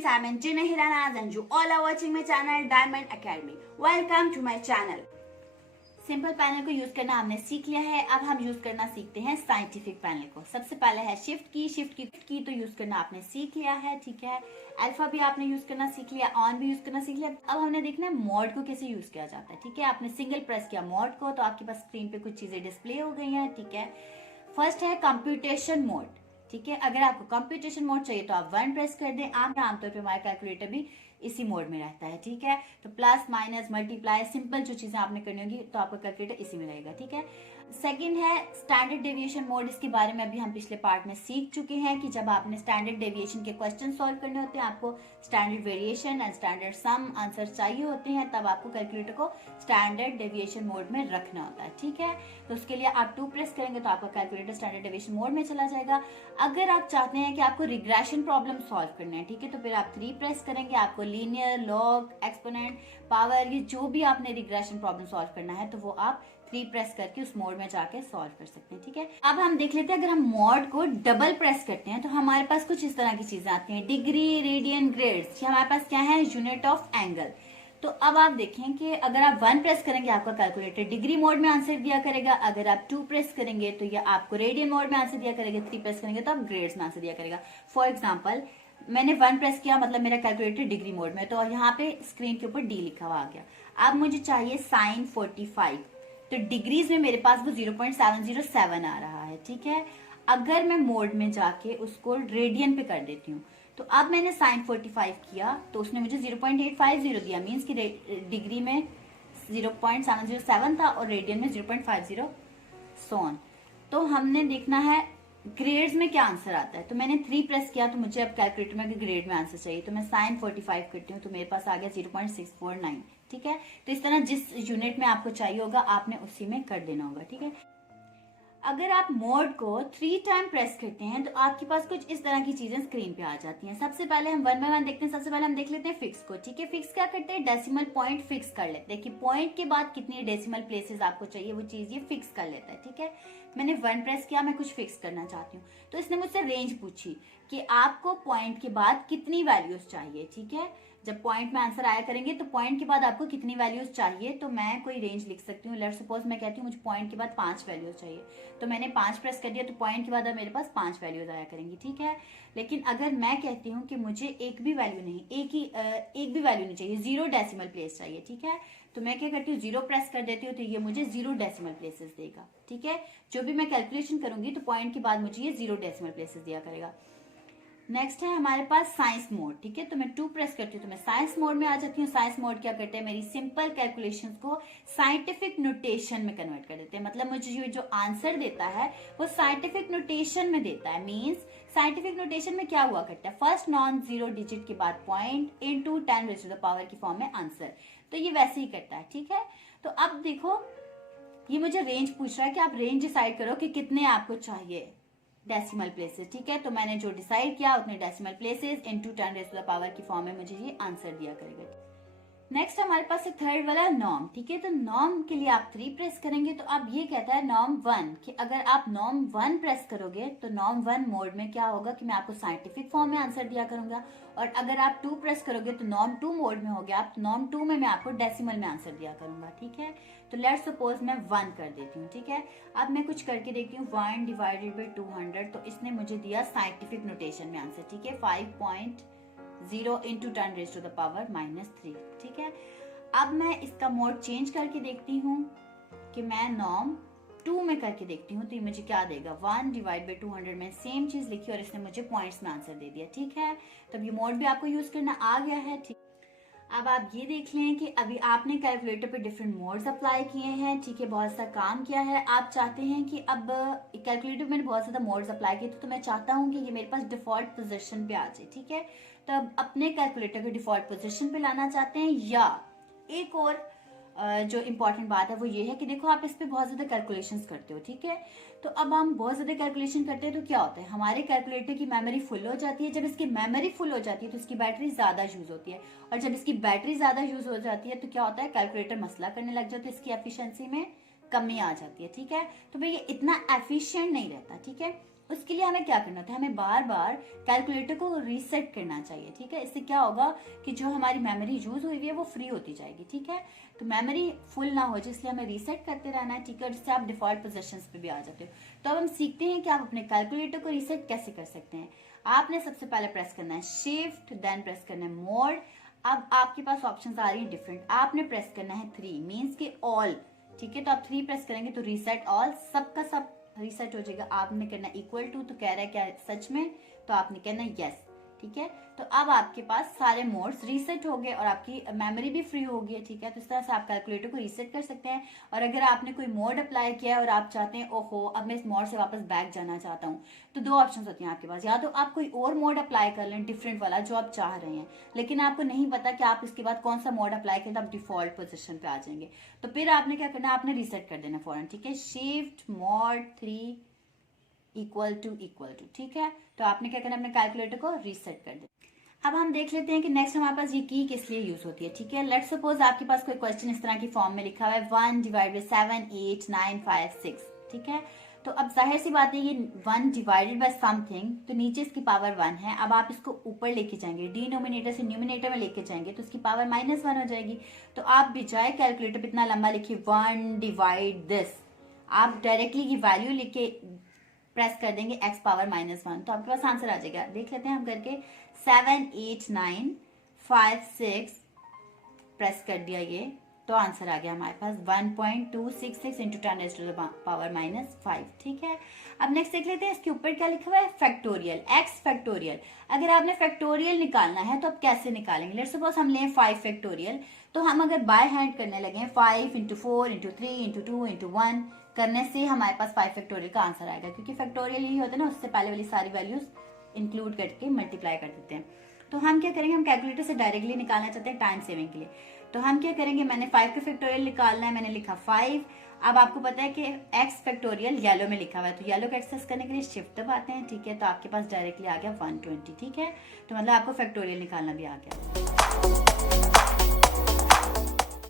friends, I'm Anjana Hiranaz and you all are watching my channel Diamond Academy. Welcome to my channel. Simple panel को use करना हमने सीख लिया है। अब हम यूज करना सीखते हैं साइंटिफिक पैनल को। सबसे पहले है शिफ्ट की तो यूज करना आपने सीख लिया है, ठीक है। अल्फा भी आपने यूज करना सीख लिया, ऑन भी यूज करना सीख लिया। अब हमने देखना है मोड को कैसे यूज किया जाता है, ठीक है। आपने सिंगल प्रेस किया मोड को तो आपके पास स्क्रीन पे कुछ चीजें डिस्प्ले हो गई हैं, ठीक है। फर्स्ट है कंप्यूटेशन मोड, ठीक है। अगर आपको कंप्यूटेशन मोड चाहिए तो आप 1 प्रेस कर दें। आमतौर पे हमारा कैलकुलेटर भी इसी मोड में रहता है, ठीक है। तो प्लस माइनस मल्टीप्लाई सिंपल जो चीजें आपने करनी होगी तो आपका कैलकुलेटर इसी में रहेगा, ठीक है। सेकंड है स्टैंडर्ड डेविएशन मोड। इसके बारे में अभी हम पिछले पार्ट में सीख चुके हैं कि जब आपने स्टैंडर्ड डेविएशन के क्वेश्चन सॉल्व करने होते हैं, आपको standard variation and standard sum answer चाहिए होते हैं, तब आपको कैलकुलेटर को स्टैंडर्ड डेविएशन मोड में रखना होता है, ठीक है। तो उसके लिए आप 2 प्रेस करेंगे तो आपका कैलकुलेटर स्टैंडर्ड डेविएशन मोड में चला जाएगा। अगर आप चाहते हैं कि आपको रिग्रेशन प्रॉब्लम सॉल्व करना है, ठीक है, तो फिर आप 3 प्रेस करेंगे। आपको लीनियर, लॉग, एक्सपोनेंट, पावर, ये जो भी आपने रिग्रेशन प्रॉब्लम सॉल्व करना है तो वो आप 3 प्रेस करके उस मोड में जाके सॉल्व कर सकते हैं, ठीक है। अब हम देख लेते हैं अगर हम मोड को डबल प्रेस करते हैं तो हमारे पास कुछ इस तरह की चीजें आती हैं। डिग्री, रेडियन, ग्रेड्स, हमारे पास क्या है, यूनिट ऑफ एंगल। तो अब आप देखें कि अगर आप 1 प्रेस करेंगे आपका कैलकुलेटर डिग्री मोड में आंसर दिया करेगा। अगर आप 2 प्रेस करेंगे तो यह आपको रेडियन मोड में आंसर दिया करेगा। 3 प्रेस करेंगे तो आप ग्रेड्स में आंसर दिया करेगा। फॉर एग्जाम्पल मैंने 1 प्रेस किया, मतलब मेरा कैलकुलेटर डिग्री मोड में, तो यहाँ पे स्क्रीन के ऊपर डी लिखा हुआ आ गया। अब मुझे चाहिए साइन 45, तो डिग्रीज में मेरे पास वो 0.707 आ रहा है, ठीक है। अगर मैं मोड में जाके उसको रेडियन पे कर देती हूँ तो अब मैंने साइन 45 किया तो उसने मुझे 0.850 दिया, मीन्स कि डिग्री में 0.707 था और रेडियन में 0.50 सोन। तो हमने देखना है ग्रेड्स में क्या आंसर आता है। तो मैंने 3 प्रेस किया तो मुझे अब कैलकुलेटर में ग्रेड में आंसर चाहिए, तो मैं साइन 45 करती हूँ तो मेरे पास आ गया 0.649, ठीक है। तो इस तरह जिस यूनिट में आपको चाहिए होगा आपने उसी में कर देना होगा, ठीक है। अगर आप मोड को 3 टाइम प्रेस करते हैं तो आपके पास कुछ इस तरह की चीजें स्क्रीन पे आ जाती हैं। सबसे पहले हम 1 बाय 1 देखते हैं। सबसे पहले हम देख लेते हैं फिक्स को, ठीक है। फिक्स क्या करते हैं, डेसिमल पॉइंट फिक्स कर लेते हैं कि पॉइंट के बाद कितनी डेसिमल प्लेसेस आपको चाहिए वो चीज ये फिक्स कर लेता है, ठीक है। मैंने 1 प्रेस किया, मैं कुछ फिक्स करना चाहती हूँ तो इसने मुझसे रेंज पूछी कि आपको पॉइंट के बाद कितनी वैल्यूज चाहिए, ठीक है। जब पॉइंट में आंसर आया करेंगे तो पॉइंट के बाद आपको कितनी वैल्यूज चाहिए, तो मैं कोई रेंज लिख सकती हूँ। लेट सपोज मैं कहती हूँ मुझे पॉइंट के बाद 5 वैल्यूज चाहिए, तो मैंने 5 प्रेस कर दिया तो पॉइंट के बाद अब मेरे पास 5 वैल्यूज आया करेंगी, ठीक है। लेकिन अगर मैं कहती हूँ कि मुझे एक भी वैल्यू नहीं, एक भी वैल्यू नहीं चाहिए, 0 डेसिमल प्लेस चाहिए, ठीक है, तो मैं क्या करती हूँ 0 प्रेस कर देती हूँ तो ये मुझे 0 डेसिमल प्लेसेस देगा, ठीक है। जो भी मैं कैलकुलेशन करूंगी तो पॉइंट के बाद मुझे ये 0 डेसिमल प्लेसेस दिया करेगा। नेक्स्ट है हमारे पास साइंस मोड, ठीक है। तो मैं 2 प्रेस करती हूँ तो मैं साइंस मोड में आ जाती हूँ। साइंस मोड क्या करते हैं, मेरी सिंपल कैलकुलेशंस को साइंटिफिक नोटेशन में कन्वर्ट कर देते हैं। मतलब मुझे जो आंसर देता है वो साइंटिफिक नोटेशन में देता है। मींस साइंटिफिक नोटेशन में क्या हुआ करता है, फर्स्ट नॉन जीरो डिजिट के बाद point into 10 raise to the power की फॉर्म में आंसर, तो ये वैसे ही करता है, ठीक है। तो अब देखो ये मुझे रेंज पूछ रहा है कि आप रेंज डिसाइड करो कि कितने आपको चाहिए डेसिमल प्लेसेस, ठीक है। तो मैंने जो डिसाइड किया उतने decimal places into 10 raise to the power की फॉर्म में मुझे ये आंसर दिया करेगा। नेक्स्ट हमारे पास है थर्ड वाला नॉर्म, ठीक है। तो नॉर्म के लिए आप 3 प्रेस करेंगे तो अब ये कहता है नॉर्म 1 कि अगर आप नॉर्म 1 प्रेस करोगे तो नॉर्म 1 मोड में क्या होगा कि मैं आपको साइंटिफिक फॉर्म में आंसर दिया करूंगा, और अगर आप 2 प्रेस करोगे तो नॉर्म 2 मोड में हो गया, आप नॉर्म 2 में मैं आपको डेसिमल में आंसर दिया करूंगा, ठीक है। तो लेट्स सपोज मैं 1 कर देती हूँ, ठीक है। अब मैं कुछ करके देखती हूँ 1 डिवाइडेड बाई 200, तो इसने मुझे दिया साइंटिफिक नोटेशन में आंसर, ठीक है, 5.0 into 10 raise to the power -3, ठीक है। अब मैं इसका मोड चेंज करके देखती हूँ कि मैं नॉर्म 2 में करके देखती हूँ तो ये मुझे क्या देगा, 1 डिवाइड बाई 200 में सेम चीज लिखी और इसने मुझे पॉइंट्स में आंसर दे दिया, ठीक है। तब ये मोड भी आपको यूज करना आ गया है, ठीक। अब आप ये देख लें कि अभी आपने कैलकुलेटर पे डिफरेंट मोड्स अप्लाई किए हैं, ठीक है, बहुत सा काम किया है। आप चाहते हैं कि अब कैलकुलेटर में मैंने बहुत ज्यादा मोड्स अप्लाई किए तो मैं चाहता हूँ कि ये मेरे पास डिफॉल्ट पोजीशन पे आ जाए, ठीक है। तो अब अपने कैलकुलेटर को डिफॉल्ट पोजीशन पे लाना चाहते हैं, या एक और जो इम्पोर्टेंट बात है वो ये है कि देखो आप इस पे बहुत ज्यादा कैलकुलेशंस करते हो, ठीक है। तो अब हम बहुत ज्यादा कैलकुलेशन करते हैं तो क्या होता है, हमारे कैलकुलेटर की मेमोरी फुल हो जाती है। जब इसकी मेमोरी फुल हो जाती है तो इसकी बैटरी ज्यादा यूज होती है, और जब इसकी बैटरी ज्यादा यूज हो जाती है तो क्या होता है, कैलकुलेटर मसला करने लग जाता है, इसकी एफिशिएंसी में कमी आ जाती है, ठीक है। तो भाई ये इतना एफिशिएंट नहीं रहता, ठीक है। उसके लिए हमें क्या करना होता है, हमें बार बार कैलकुलेटर को रीसेट करना चाहिए, ठीक है। इससे क्या होगा कि जो हमारी मेमोरी यूज हुई है वो फ्री होती जाएगी, ठीक है। तो मेमोरी फुल ना हो जाए इसलिए हमें रीसेट करते रहना है, ठीक है। जिससे आप डिफॉल्ट पोजीशंस पे भी आ जाते हो। तो अब हम सीखते हैं कि आप अपने कैलकुलेटर को रीसेट कैसे कर सकते हैं। आपने सबसे पहले प्रेस करना है शिफ्ट, देन प्रेस करना है मोड। अब आपके पास ऑप्शंस आ रही है डिफरेंट, आपने प्रेस करना है 3 मीन्स के ऑल, ठीक है। तो आप 3 प्रेस करेंगे तो रीसेट ऑल, सबका सब रीसेट हो जाएगा। आपने करना इक्वल टू, तो कह रहा है क्या सच में, तो आपने कहना यस, ठीक है। तो अब आपके पास सारे मोड्स रीसेट हो गए और आपकी मेमोरी भी फ्री हो गई, ठीक है। तो इस तरह से आप कैलकुलेटर को रीसेट कर सकते हैं। और अगर आपने कोई मोड अप्लाई किया है और आप चाहते हैं ओहो अब मैं इस मोड से वापस बैक जाना चाहता हूँ, तो 2 ऑप्शन होती हैं आपके पास, या तो आप कोई और मोड अप्लाई कर लें डिफरेंट वाला जो आप चाह रहे हैं, लेकिन आपको नहीं पता कि आप इसके बाद कौन सा मोड अप्लाई करें, तो आप डिफॉल्ट पोजिशन पे आ जाएंगे। तो फिर आपने क्या करना है, आपने रीसेट कर देना फौरन, ठीक है। शिफ्ट मोड 3 इक्वल टू, ठीक है। तो आपने क्या करना है, अपने कैलकुलेटर को रीसेट कर देना। अब हम देख लेते हैं कि नेक्स्ट हमारे पास ये की किस लिए यूज होती है, ठीक है। लेट्स सपोज आपके पास कोई क्वेश्चन इस तरह की फॉर्म में लिखा हुआ है 1 डिवाइडेड 7 8 9 5 6, ठीक है। तो अब जाहिर सी बात है ये 1 डिवाइडेड बाय समथिंग, तो नीचे इसकी पावर 1 है। अब आप इसको ऊपर लेके जाएंगे, डिनोमिनेटर से न्यूमिनेटर में लेके जाएंगे तो इसकी पावर -1 हो जाएगी। तो आप बजाय कैलकुलेटर पे इतना लंबा लिखिए 1 डिवाइड दिस, आप डायरेक्टली की वैल्यू लिख के प्रेस कर देंगे x पावर -1, तो आपके पास आंसर आ जाएगा। देख लेते हैं हम करके 7 8 9 5 6 प्रेस कर दिया ये, तो आंसर आ गया हमारे पास 1.266 इंटू 10 टू द पावर -5, ठीक है। अब नेक्स्ट देख लेते हैं इसके ऊपर क्या लिखा हुआ है, फैक्टोरियल, x फैक्टोरियल। अगर आपने फैक्टोरियल निकालना है तो आप कैसे निकालेंगे, लेट्स सपोज हम लें 5 फैक्टोरियल, तो हम अगर बाय हैंड करने लगे 5 इंटू 4 इंटू 3 इंटू 2 इंटू 1 करने से हमारे पास 5 फैक्टोरियल का आंसर आएगा, क्योंकि फैक्टोरियल यही होता है ना, उससे पहले वाली सारी वैल्यूज इंक्लूड करके मल्टीप्लाई कर देते हैं। तो हम क्या करेंगे, हम कैलकुलेटर से डायरेक्टली निकालना चाहते हैं टाइम सेविंग के लिए। तो हम क्या करेंगे, मैंने 5 का फैक्टोरियल निकालना है, मैंने लिखा 5। अब आपको पता है कि x फैक्टोरियल येलो में लिखा हुआ है, तो येलो को एक्सेस करने के लिए शिफ्ट दबाते हैं, ठीक है। तो आपके पास डायरेक्टली आ गया 120, ठीक है। तो मतलब आपको फैक्टोरियल निकालना भी आ गया।